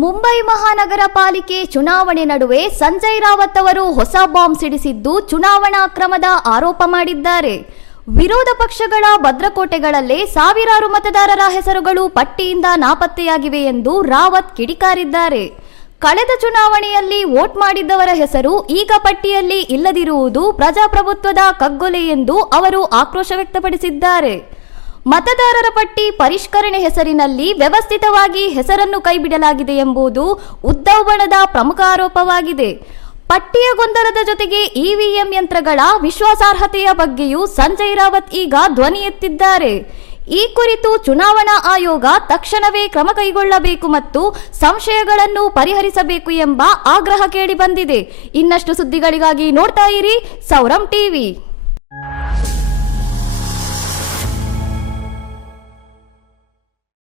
ಮುಂಬೈ ಮಹಾನಗರ ಪಾಲಿಕೆ ಚುನಾವಣೆ ನಡುವೆ ಸಂಜಯ್ ರಾವತ್ ಅವರು ಹೊಸ ಬಾಂಬ್ ಸಿಡಿಸಿದ್ದು ಚುನಾವಣಾ ಅಕ್ರಮದ ಆರೋಪ ಮಾಡಿದ್ದಾರೆ. ವಿರೋಧ ಪಕ್ಷಗಳ ಭದ್ರಕೋಟೆಗಳಲ್ಲೇ ಸಾವಿರಾರು ಮತದಾರರ ಹೆಸರುಗಳು ಪಟ್ಟಿಯಿಂದ ನಾಪತ್ತೆಯಾಗಿವೆ ಎಂದು ರಾವತ್ ಕಿಡಿಕಾರಿದ್ದಾರೆ. ಕಳೆದ ಚುನಾವಣೆಯಲ್ಲಿ ವೋಟ್ ಮಾಡಿದ್ದವರ ಹೆಸರು ಈಗ ಪಟ್ಟಿಯಲ್ಲಿ ಇಲ್ಲದಿರುವುದು ಪ್ರಜಾಪ್ರಭುತ್ವದ ಕಗ್ಗೊಲೆ ಎಂದು ಅವರು ಆಕ್ರೋಶ ವ್ಯಕ್ತಪಡಿಸಿದ್ದಾರೆ. ಮತದಾರರ ಪಟ್ಟಿ ಪರಿಷ್ಕರಣೆ ಹೆಸರಿನಲ್ಲಿ ವ್ಯವಸ್ಥಿತವಾಗಿ ಹೆಸರನ್ನು ಕೈಬಿಡಲಾಗಿದೆ ಎಂಬುದು ಉದ್ದವ್ ಪ್ರಮುಖ ಆರೋಪವಾಗಿದೆ. ಪಟ್ಟಿಯ ಗೊಂದಲದ ಜೊತೆಗೆ ಇವಿಎಂ ಯಂತ್ರಗಳ ವಿಶ್ವಾಸಾರ್ಹತೆಯ ಬಗ್ಗೆಯೂ ಸಂಜಯ್ ರಾವತ್ ಈಗ ಧ್ವನಿ ಎತ್ತಿದ್ದಾರೆ. ಈ ಕುರಿತು ಚುನಾವಣಾ ಆಯೋಗ ತಕ್ಷಣವೇ ಕ್ರಮ ಕೈಗೊಳ್ಳಬೇಕು ಮತ್ತು ಸಂಶಯಗಳನ್ನು ಪರಿಹರಿಸಬೇಕು ಎಂಬ ಆಗ್ರಹ ಕೇಳಿಬಂದಿದೆ. ಇನ್ನಷ್ಟು ಸುದ್ದಿಗಳಿಗಾಗಿ ನೋಡ್ತಾ ಇರಿ ಸೌರಂ ಟಿವಿ.